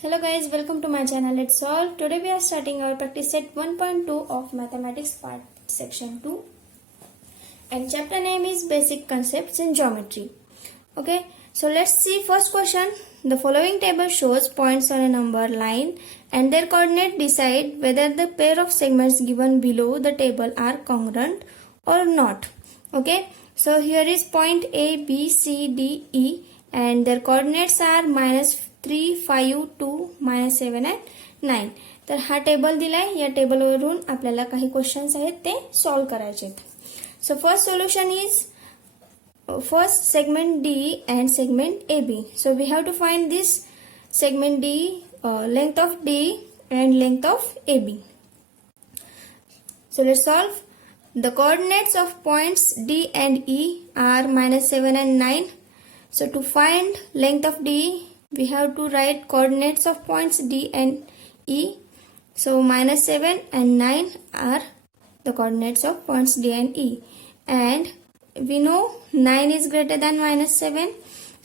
Hello guys, welcome to my channel. Let's solve. Today we are starting our practice set 1.2 of mathematics part section 2 and chapter name is basic concepts in geometry. Okay, so let's see first question. The following table shows points on a number line and their coordinate decide whether the pair of segments given below the table are congruent or not. Okay, so here is point A, B, C, D, E and their coordinates are -3, 5, 2, -7 and 9. तर हा table दिलाय. या टेबलवरून आपल्याला काही questions आहेत ते solve करायचे आहेत. So first solution is first segment D and segment AB. So we have to find this segment D, length of D and length of AB. So let's solve. The coordinates of points D and E are -7 and 9. So to find length of D, we have to write coordinates of points D and E. So -7 and 9 are the coordinates of points D and E. And we know 9 is greater than -7.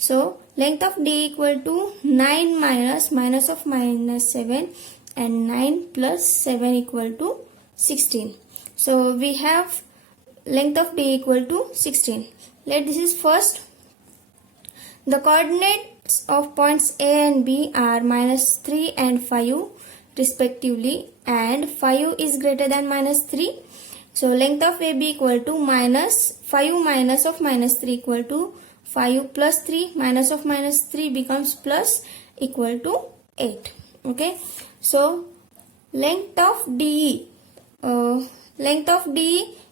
So length of D equal to 9 minus of -7 and 9 plus 7 equal to 16. So we have length of D equal to 16. This is first. The coordinates of points A and B are -3 and 5 respectively, and 5 is greater than -3. So length of AB equal to -5 minus of -3 equal to 5 plus 3 minus of -3 becomes plus equal to 8. Okay, so length of DE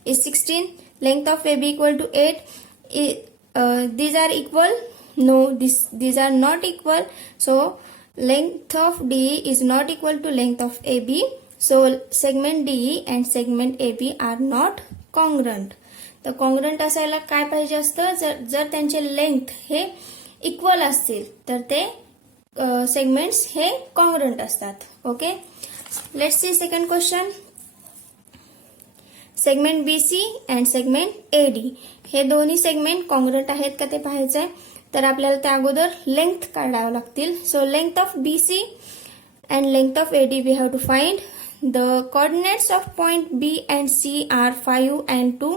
is 16. Length of AB equal to 8. These are equal. No, these are not equal. So length of DE is not equal to length of AB. So segment DE and segment AB are not congruent. तर congruent असायला काय पाहिजे असतं, जर त्यांचे length हे equal असतील तर ते सेगमेंट्स हे कॉन्ग्रंट असतात. Okay, let's see second question. Segment BC and segment AD हे दोन्ही सेगमेंट कॉन्ग्रंट आहेत का ते पाहायचंय. तर आपल्याला त्या अगोदर लेंथ काढावं लागतील. So length of BC and length of AD we have to find. The coordinates of point B and C are 5 and 2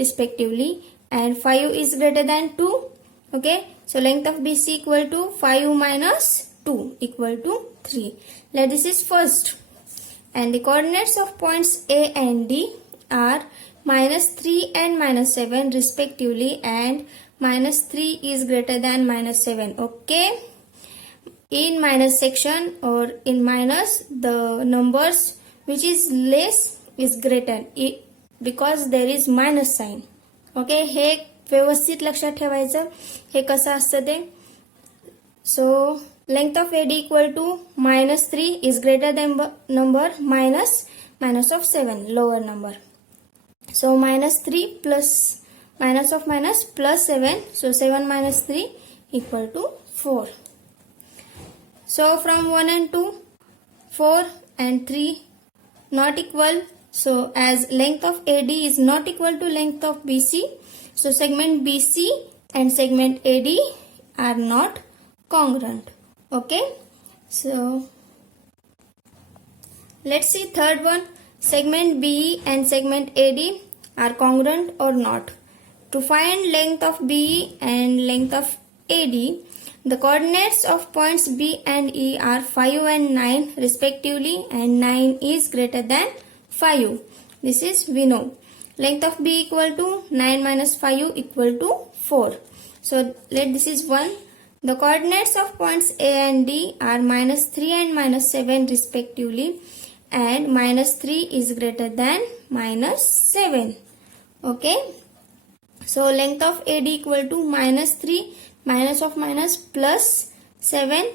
respectively, and 5 is greater than 2. Okay, so length of BC equal to 5 minus 2 equal to 3. This is first. And the coordinates of points A and D are -3 and -7 respectively, and -3 is greater than -7. Okay, in minus section or in minus, the numbers which is less is greater because there is minus sign. Okay, हे व्यवस्थित लक्षात ठेवायचं. हे कसं असतं ते. So length of AD equal to -3 is greater than number minus of 7 lower number. So -3 plus minus of minus plus 7. So 7 minus 3 equal to 4. So from 1 and 2, 4 and 3 not equal. So as length of AD is not equal to length of BC, so segment BC and segment AD are not congruent. Okay, so let's see third one. Segment BE and segment AD are congruent or not. To find length of BE and length of AD, the coordinates of points B and E are 5 and 9 respectively, and 9 is greater than 5. This is we know. Length of B equal to 9 minus 5 equal to 4. So this is 1. The coordinates of points A and D are -3 and -7 respectively, and -3 is greater than -7. Okay, so length of AD equal to -3 minus of minus plus 7.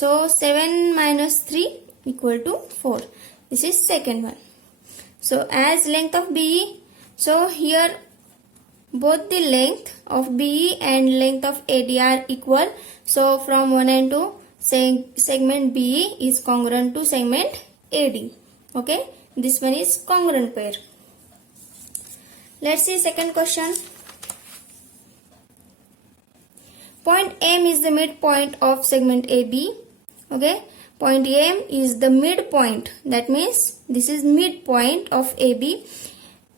So 7 minus 3 equal to 4. This is second one. So as length of BE, so here both the length of BE and length of AD are equal. So from 1 and 2, segment BE is congruent to segment AD. Okay, this one is congruent pair. Let's see second question. Point M is the midpoint of segment AB. Okay, point AM is the midpoint. That means this is midpoint of AB.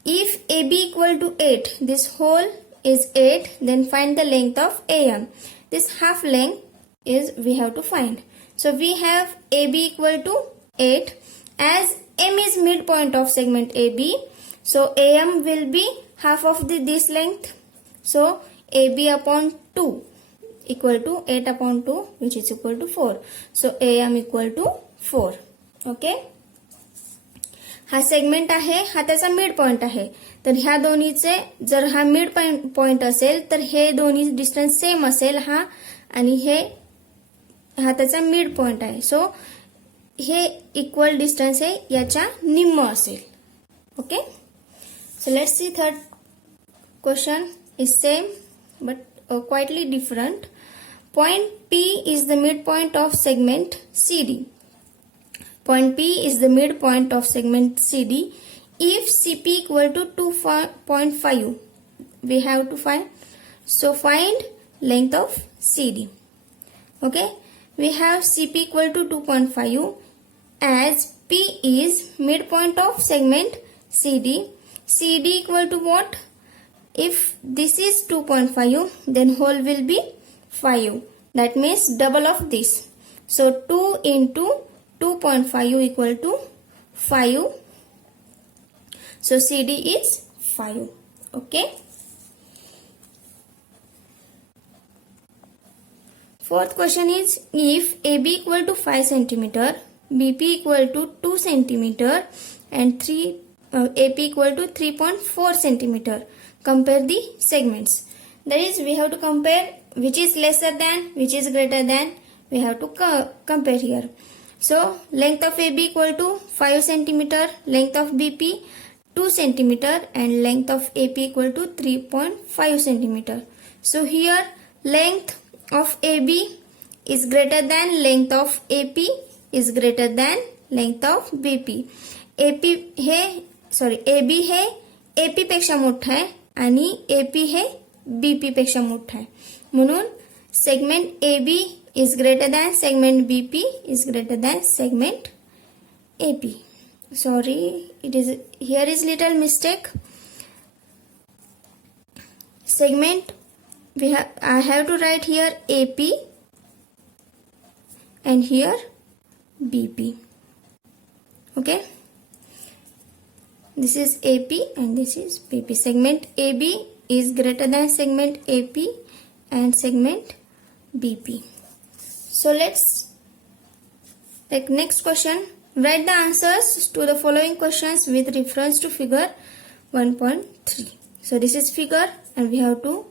If AB equal to 8, this whole is 8, then find the length of AM. This half length is we have to find. So we have AB equal to 8. As M is midpoint of segment AB, so AM will be half of this length. So AB upon 2 equal to 8 upon 2, which is equal to 4. So AM equal to 4. Okay. हा segment आहे, हा त्याचा mid point आहे. तर ह्या दोन्हीचे जर हा mid point असेल तर हे दोन्ही डिस्टन्स सेम असेल, हा आणि हा त्याचा मिड पॉइंट आहे. सो हे इक्वल डिस्टन्स आहे, याच्या निम्म असेल. Okay. So let's see third question is same but quietly different. Point P is the midpoint of segment CD. Point P is the midpoint of segment CD. If CP equal to 2.5, we have to find. So find length of CD. Okay, we have CP equal to 2.5 as P is midpoint of segment CD. CD equal to what? If this is 2.5, then whole will be 5. That means double of this. So 2 into 2.5 equal to 5. So CD is 5. Okay. Fourth question is, if AB equal to 5 centimeter, BP equal to 2 centimeter and AP equal to 3.4 centimeter, compare the segments. That is, we have to compare which is lesser than, which is greater than. We have to compare here. So length of AB equal to 5 centimeter, length of BP 2 centimeter and length of AP equal to 3.5 centimeter. So here length of AB is greater than length of AP is greater than length of BP. AB हे AP पेक्षा मोठा आहे आणि AP हे BP पेक्षा मोठा आहे. म्हणून segment AB is greater than segment BP is greater than segment AP. Sorry, here is little mistake. Segment I have to write here AP and here BP. Okay. This is AP and this is BP. Segment AB is greater than segment AP and segment BP. So let's take next question. Write the answers to the following questions with reference to figure 1.3. So this is figure and we have to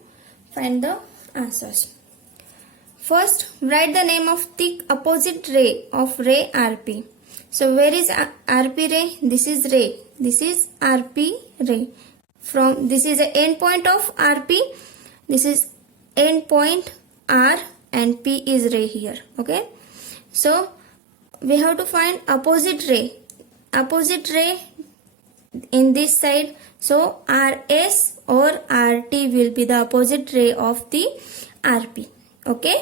find the answers. First, write the name of the opposite ray of ray RP. So where is RP ray? This is ray. This is RP ray. This is the end point of RP. This is end point R and P is ray here. Okay. So we have to find opposite ray. Opposite ray in this side. So RS or RT will be the opposite ray of the RP. Okay.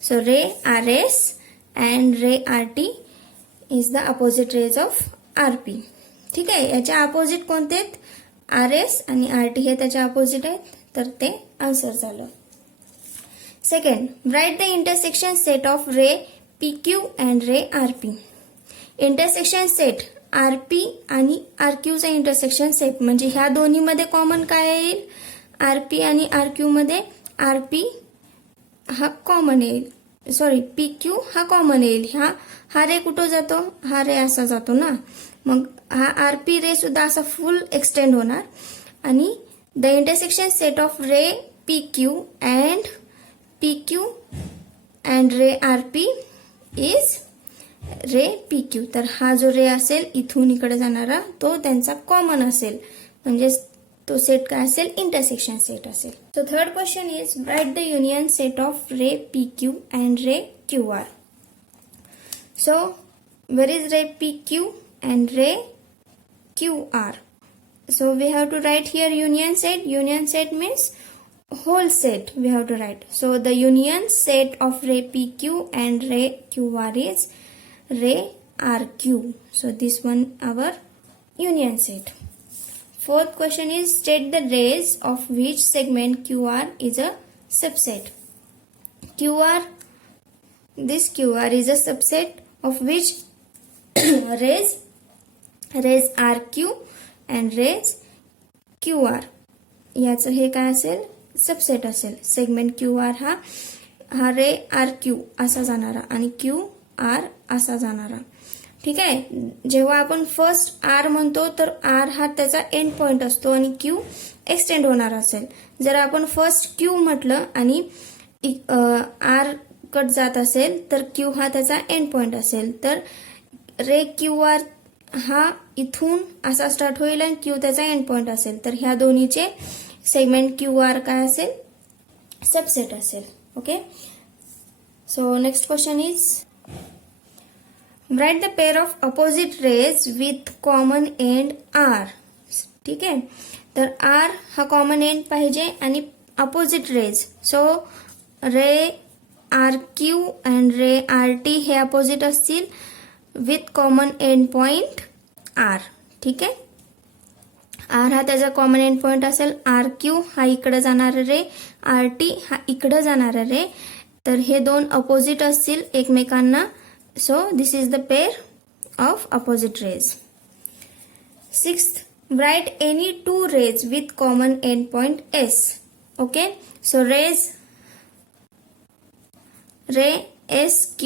So ray RS and ray RT is the opposite rays of RP. ठीक आहे. याच्या opposite कोणते आहेत? RS आणि RT हे त्याच्या opposite आहेत, तर ते आन्सर झालं. Second, right the intersection set of ray PQ and रे RP. इंटरसेक्शन सेट RP आणि RQ चा इंटरसेक्शन सेट म्हणजे ह्या दोन्ही मध्ये कॉमन काय येईल? RP आणि RQ मध्ये RP हा कॉमन येईल. सॉरी, PQ हा कॉमन येईल. हा रे कुठं जातो? हा रे असा जातो ना. मग हा RP रे सुद्धा असा फुल एक्सटेंड होणार आणि the intersection set of ray PQ and रे RP इज रे PQ. तर हा जो रे असेल इथून इकडे जाणारा तो त्यांचा कॉमन असेल, म्हणजे तो सेट काय असेल? इंटरसेक्शन सेट असेल. So third question is write the union set of ray PQ and ray QR. So where is ray PQ and ray QR? So we have to write here union set. Union set means whole set we have to write. So the union set of ray PQ and ray QR is ray RQ. So this one our union set. Fourth question is state the rays of which segment QR is a subset. This QR is a subset of which rays RQ and rays QR. याचं हे काय असेल, subset असेल. Segment QR हा रे RQ असा जाणारा आणि QR असा जाणारा. ठीक आहे. जेव्हा आपण फर्स्ट R म्हणतो तर R हा त्याचा एंड पॉइंट असतो आणि Q एक्सटेंड होणार असेल. जर आपण फर्स्ट Q म्हटलं आणि R कट जात असेल तर Q हा त्याचा एंड पॉइंट असेल. तर रे QR हा इथून असा स्टार्ट होईल आणि Q त्याचा एंड पॉइंट असेल. तर ह्या दोन्हीचे सेगमेंट QR काय असेल, सबसेट असेल. Okay. So next question is write the pair of opposite raise with common and R. ठीक आहे. तर R हा कॉमन एंड पाहिजे आणि opposite raise. So ray RQ and ray RT हे अपोजिट असतील with common end point R. ठीक आहे. R हा त्याचा कॉमन एंड पॉइंट असेल. RQ हा इकडे जाणारा रे, RT हा इकडे जाणारा रे. तर हे दोन अपोजिट असतील एकमेकांना. So this is the pair of opposite rays. Sixth, write any two rays with common end point S. Okay. So ray SQ,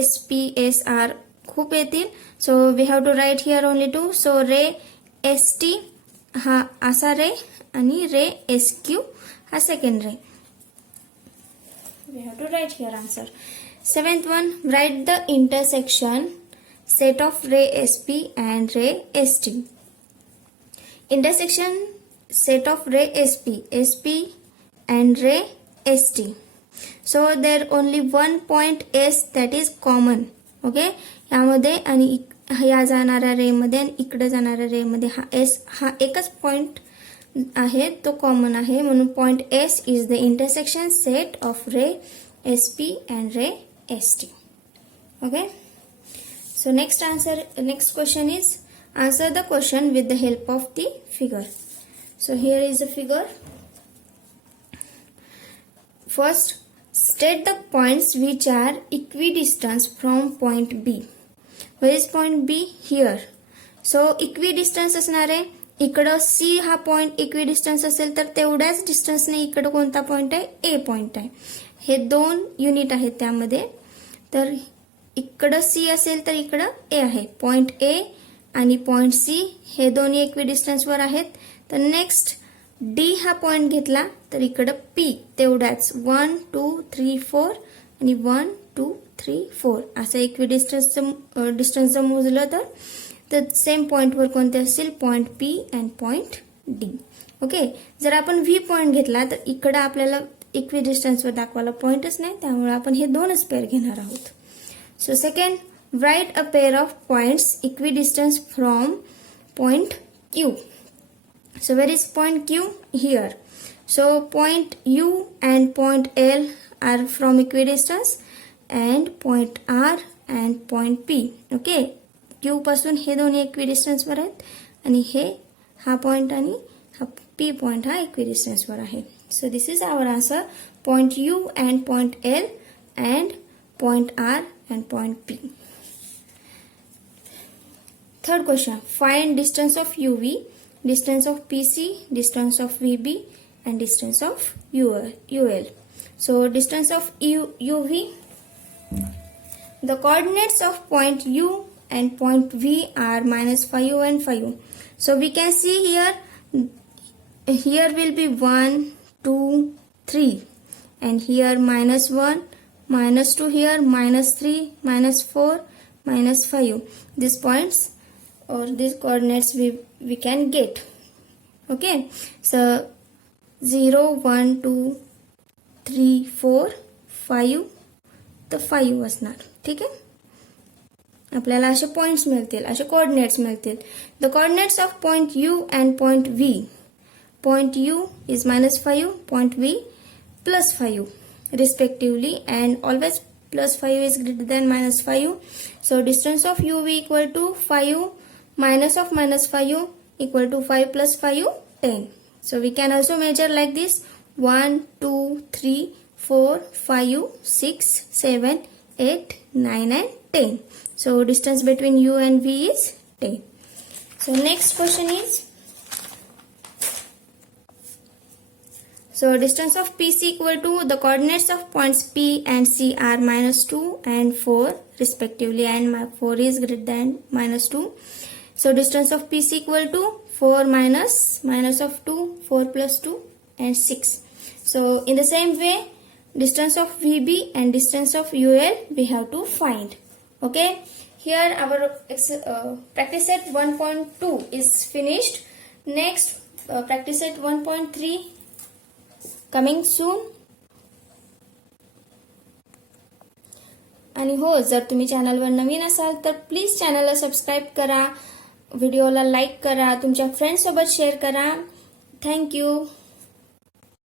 SP, SR खूप येतील. So we have to write here only two. So ray ST हा असा रे आणि रे SQ हा second ray. We have to write here answer. Seventh one, write the intersection set of ray SP and ray ST. Intersection set of ray SP and ray ST. So there only one point S that is common. Okay. यामध्ये आणि या जाणाऱ्या रे मध्ये आणि इकडे जाणाऱ्या रे मध्ये हा S हा एकच पॉइंट आहे, तो कॉमन आहे. म्हणून point S is the intersection set of ray SP and ray ST. Okay. So next question is answer the question with the help of the figure. So here is a figure. First, state the points which are equidistant from point B. Where is point B? Here. So equidistant असणार आहे. इकडं C हा point equidistance असेल तर तेवढ्याच डिस्टन्सने इकडं कोणता point आहे, A पॉइंट आहे. हे दोन युनिट आहेत त्यामध्ये. तर इकडं C असेल तर इकडं A आहे. पॉइंट A आणि पॉइंट C हे दोन्ही इक्विडिस्टन्सवर आहेत. तर नेक्स्ट D हा पॉइंट घेतला तर इकडं P तेवढ्याच 1 2 3 4 आणि 1 2 3 4 असं डिस्टन्स जर मोजलं तर सेम पॉइंटवर कोणते असतील, point P and point D. Okay. जर आपण V पॉइंट घेतला तर इकडं आपल्याला इक्विडिस्टन्सवर दाखवायला पॉइंटच नाही, त्यामुळे आपण हे दोनच पेअर घेणार आहोत. So second, write a pair of points equidistant from point Q. So where is point Q? Here. So point U and point L are from equidistance and point R and point P. Okay. Q पासून हे दोन्ही equidistance वर आहेत आणि हा point आणि हा P point हा equidistance वर आहे. So this is our answer. Point U and point L and point R and point P. Third question, find distance of UV, distance of PC, distance of VB and distance of UL. So distance of UV, the coordinates of point U and point V are minus 5 and 5. So we can see here will be 1 2 3 and here minus 1 minus 2, here minus 3 minus 4 minus 5. These points or these coordinates we can get. Okay. So 0 1 2 3 4 5 तर 5 असणार. ठीक आहे. आपल्याला असे points मिळतील, असे coordinates मिळतील. The coordinates of point U and point V. Point U is -5, point V +5 respectively, and always plus 5 is greater than minus 5. So distance of UV equal to 5 minus of minus 5 equal to 5 plus 5, 10. So we can also measure like this: 1, 2, 3, 4, 5, 6, 7, 8, 9 and 10. So distance between U and V is 10. So next question is, so distance of PC equal to, the coordinates of points P and C are minus 2 and 4 respectively, and 4 is greater than minus 2. So distance of PC equal to 4 minus of 2, 4 plus 2 and 6. So in the same way, distance of VB and distance of UL we have to find. Okay, here our practice set 1.2 is finished. Next practice set 1.3 coming soon. आणि हो, जर तुम्ही चॅनलवर नवीन असाल तर please चॅनलला subscribe करा, व्हिडिओला लाईक करा, तुमच्या फ्रेंड्स सोबत शेअर करा. थँक्यू.